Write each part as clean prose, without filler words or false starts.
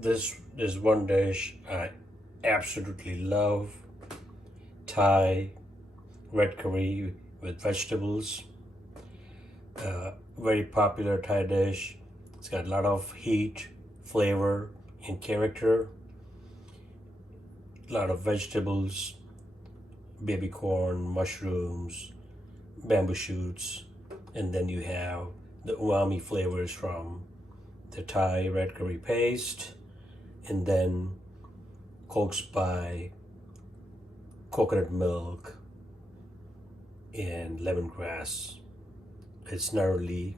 This is one dish I absolutely love. Thai red curry with vegetables. Very popular Thai dish. It's got a lot of heat, flavor, and character. A lot of vegetables, baby corn, mushrooms, bamboo shoots, and then you have the umami flavors from the Thai red curry paste, and then coaxed by coconut milk and lemongrass. It's not only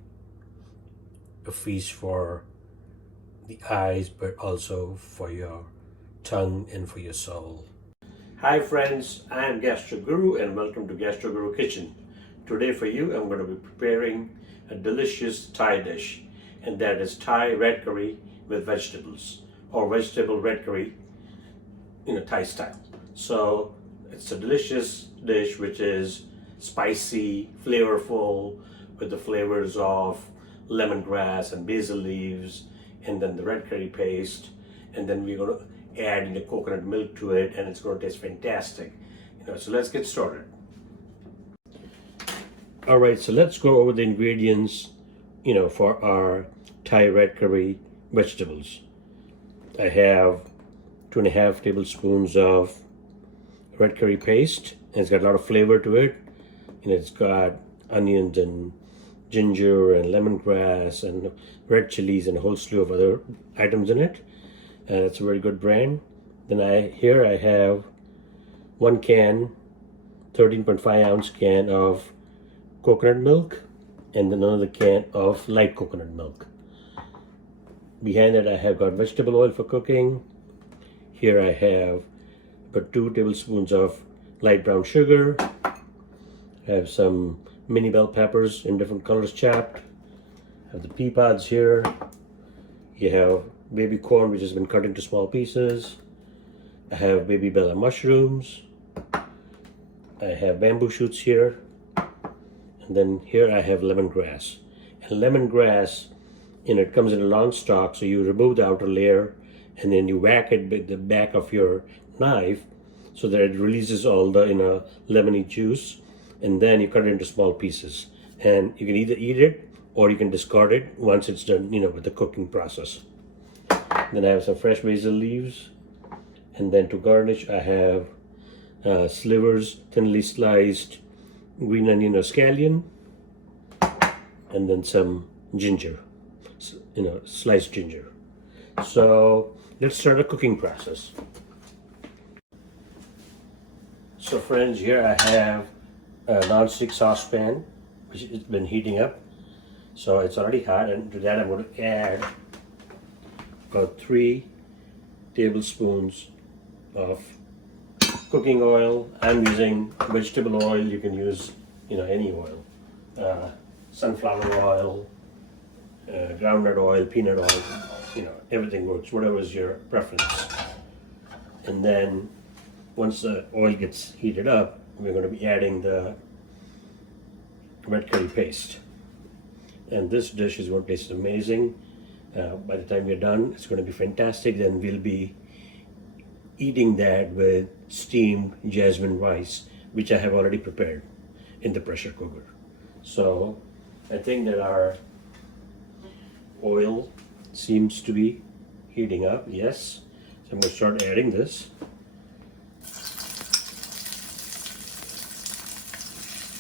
a feast for the eyes, but also for your tongue and for your soul. Hi friends, I am Gastro Guru and welcome to Gastro Guru Kitchen. Today for you, I'm going to be preparing a delicious Thai dish, and that is Thai red curry with vegetables, or vegetable red curry in a Thai style. So it's a delicious dish which is spicy, flavorful, with the flavors of lemongrass and basil leaves, and then the red curry paste, and then we're going to add the coconut milk to it, and it's going to taste fantastic. So let's get started. All right, so let's go over the ingredients, for our Thai red curry vegetables. I have 2.5 tablespoons of red curry paste, and it's got a lot of flavor to it. It's got onions and ginger and lemongrass and red chilies and a whole slew of other items in it. It's a very good brand. Then I have 1 can, 13.5 ounce can of coconut milk, and then another can of light coconut milk. Behind that I have got vegetable oil for cooking. Here I have about 2 tablespoons of light brown sugar. I have some mini bell peppers in different colors chopped. I have the pea pods here. You have baby corn which has been cut into small pieces. I have baby bella mushrooms. I have bamboo shoots here. And then here I have lemongrass. And lemongrass, it comes in a long stalk, so you remove the outer layer and then you whack it with the back of your knife so that it releases all the lemony juice, and then you cut it into small pieces. And you can either eat it or you can discard it once it's done, with the cooking process. Then I have some fresh basil leaves, and then to garnish I have slivers, thinly sliced green onion or scallion, and then some ginger, sliced ginger. So let's start the cooking process. So friends, here I have a non-stick saucepan which has been heating up. So it's already hot, and to that I'm going to add about 3 tablespoons of cooking oil. I'm using vegetable oil. You can use any oil, sunflower oil, groundnut oil, peanut oil, everything works, whatever is your preference. And then once the oil gets heated up, we're going to be adding the red curry paste, and this dish is going to taste amazing. By the time we're done, it's going to be fantastic. Then we'll be eating that with steamed jasmine rice, which I have already prepared in the pressure cooker. So I think that our oil seems to be heating up. Yes, so I'm going to start adding this.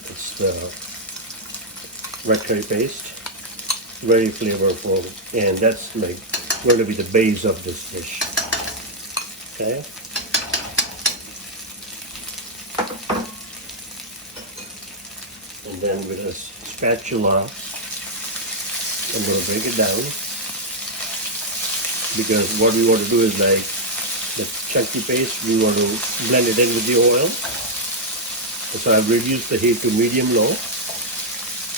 It's the red curry paste, very flavorful, and that's going to be the base of this dish. Okay. And then with a spatula, I'm going to break it down, because what we want to do is the chunky paste, we want to blend it in with the oil. So I've reduced the heat to medium-low,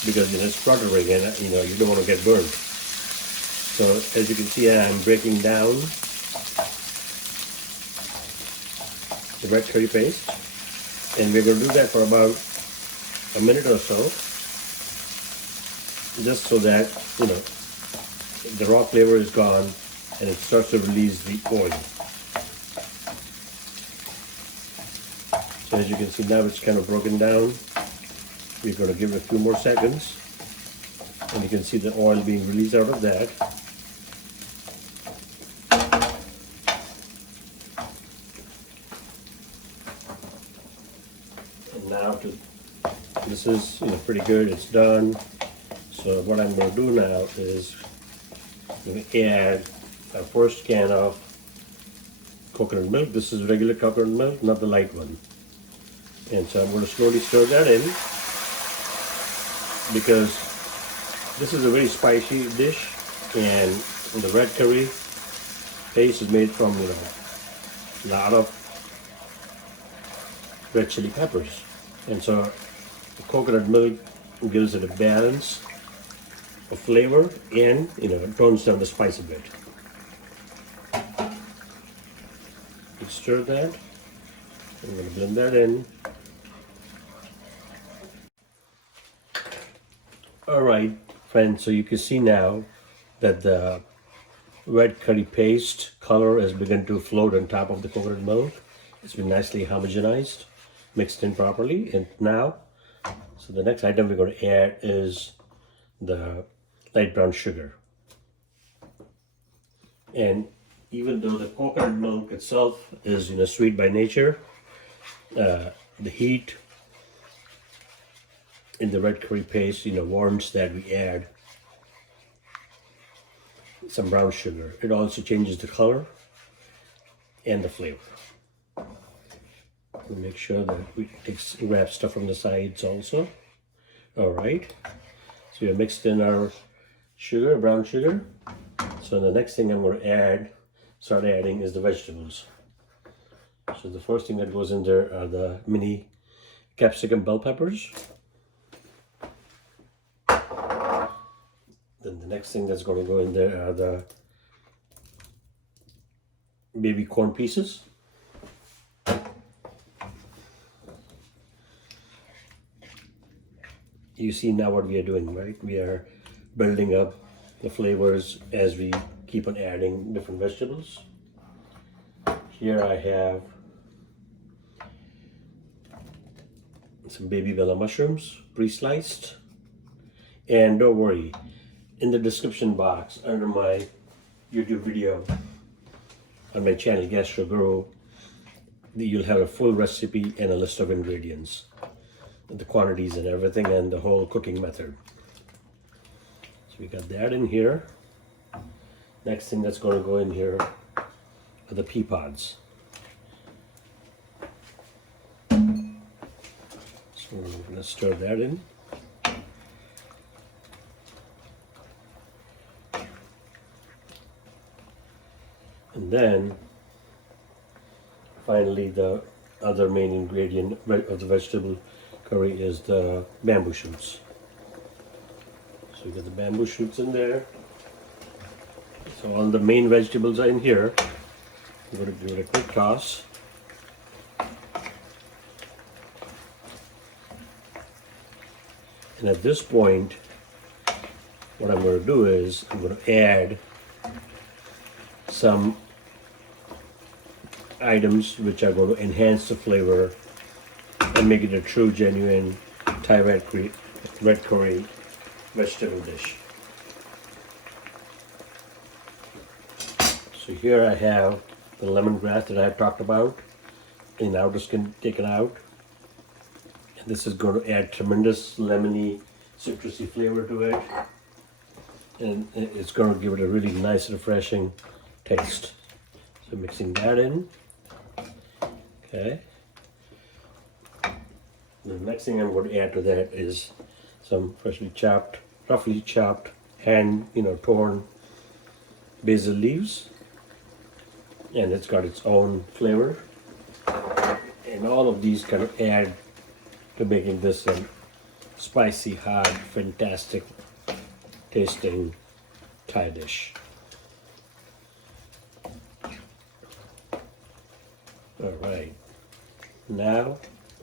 because it's spluttering and you don't want to get burned. So as you can see, I'm breaking down the red curry paste, and we're going to do that for about a minute or so, just so that the raw flavor is gone and it starts to release the oil. So as you can see now it's kind of broken down. We're going to give it a few more seconds, and you can see the oil being released out of that. And now this is pretty good. It's done. So what I'm going to do now is I'm going to add our first can of coconut milk. This is regular coconut milk, not the light one. And so I'm going to slowly stir that in, because this is a very spicy dish, and the red curry paste is made from a lot of red chili peppers, and so the coconut milk gives it a balance of flavor, and it tones down the spice a bit. You stir that. I'm going to blend that in. Alright friends, so you can see now that the red curry paste color has begun to float on top of the coconut milk. It's been nicely homogenized, mixed in properly. And now, so the next item we're going to add is the light brown sugar. And even though the coconut milk itself is sweet by nature, the heat in the red curry paste warrants that we add some brown sugar. It also changes the color and the flavor. We make sure that we grab stuff from the sides also. Alright, so we have mixed in our sugar, brown sugar. So the next thing I'm going to start adding is the vegetables. So the first thing that goes in there are the mini capsicum bell peppers. Then the next thing that's going to go in there are the baby corn pieces. You see now what we are doing, right? We are building up the flavors as we keep on adding different vegetables. Here I have some baby bella mushrooms, pre-sliced. And don't worry, in the description box under my YouTube video on my channel Gastro, you'll have a full recipe and a list of ingredients, the quantities and everything, and the whole cooking method. So we got that in here. Next thing that's going to go in here are the pea pods. So we're going to stir that in. And then finally the other main ingredient of the vegetable curry is the bamboo shoots. So we got the bamboo shoots in there. So all the main vegetables are in here. I'm going to give it a quick toss. And at this point, what I'm going to do is I'm going to add some items which are going to enhance the flavor and make it a true, genuine Thai red curry vegetable dish. So here I have the lemongrass that I talked about, and now just taken out. And this is going to add tremendous lemony, citrusy flavor to it, and it's going to give it a really nice, refreshing taste. So mixing that in. Okay. The next thing I'm going to add to that is some freshly chopped, roughly chopped, torn basil leaves, and it's got its own flavor. And all of these kind of add to making this a spicy, hot, fantastic tasting Thai dish. All right. Now,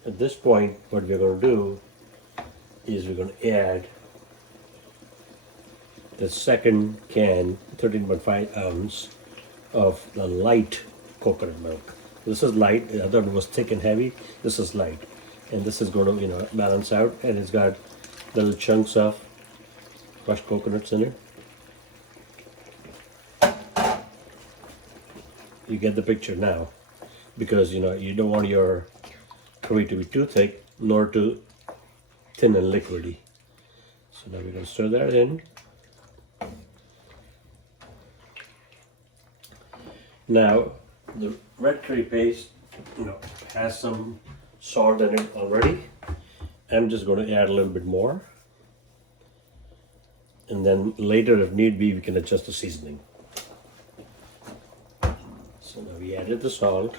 at this point, what we're going to do is we're going to add the second can, 13.5 ounce of the light coconut milk. This is light. I thought it was thick and heavy. This is light, and this is going to balance out. And it's got little chunks of crushed coconuts in it. You get the picture now, because you don't want your curry to be too thick nor too thin and liquidy. So now we're going to stir that in. Now the red curry paste has some salt in it already. I'm just going to add a little bit more, and then later if need be we can adjust the seasoning. So now we added the salt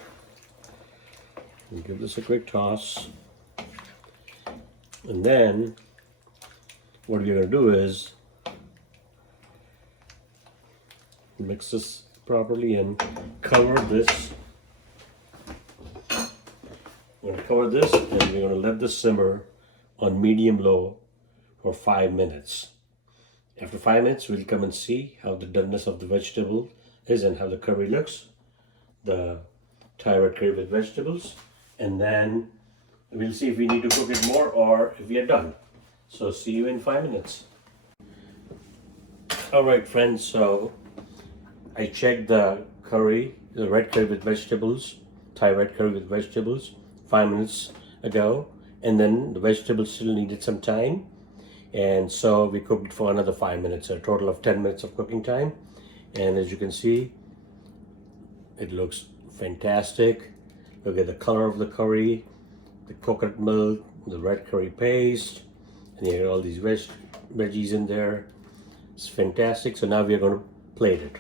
and give this a quick toss, and then what we're going to do is mix this properly and cover this. We're going to cover this and we're going to let this simmer on medium-low for 5 minutes. After 5 minutes, we'll come and see how the doneness of the vegetable is and how the curry looks, the Thai red curry with vegetables, and then we'll see if we need to cook it more or if we are done. So see you in 5 minutes. Alright friends, so I checked the curry, the red curry with vegetables, Thai red curry with vegetables 5 minutes ago, and then the vegetables still needed some time, and so we cooked it for another 5 minutes, a total of 10 minutes of cooking time. And as you can see, it looks fantastic. Look at the color of the curry, the coconut milk, the red curry paste, and you have all these veggies in there. It's fantastic. So now we are going to plate it.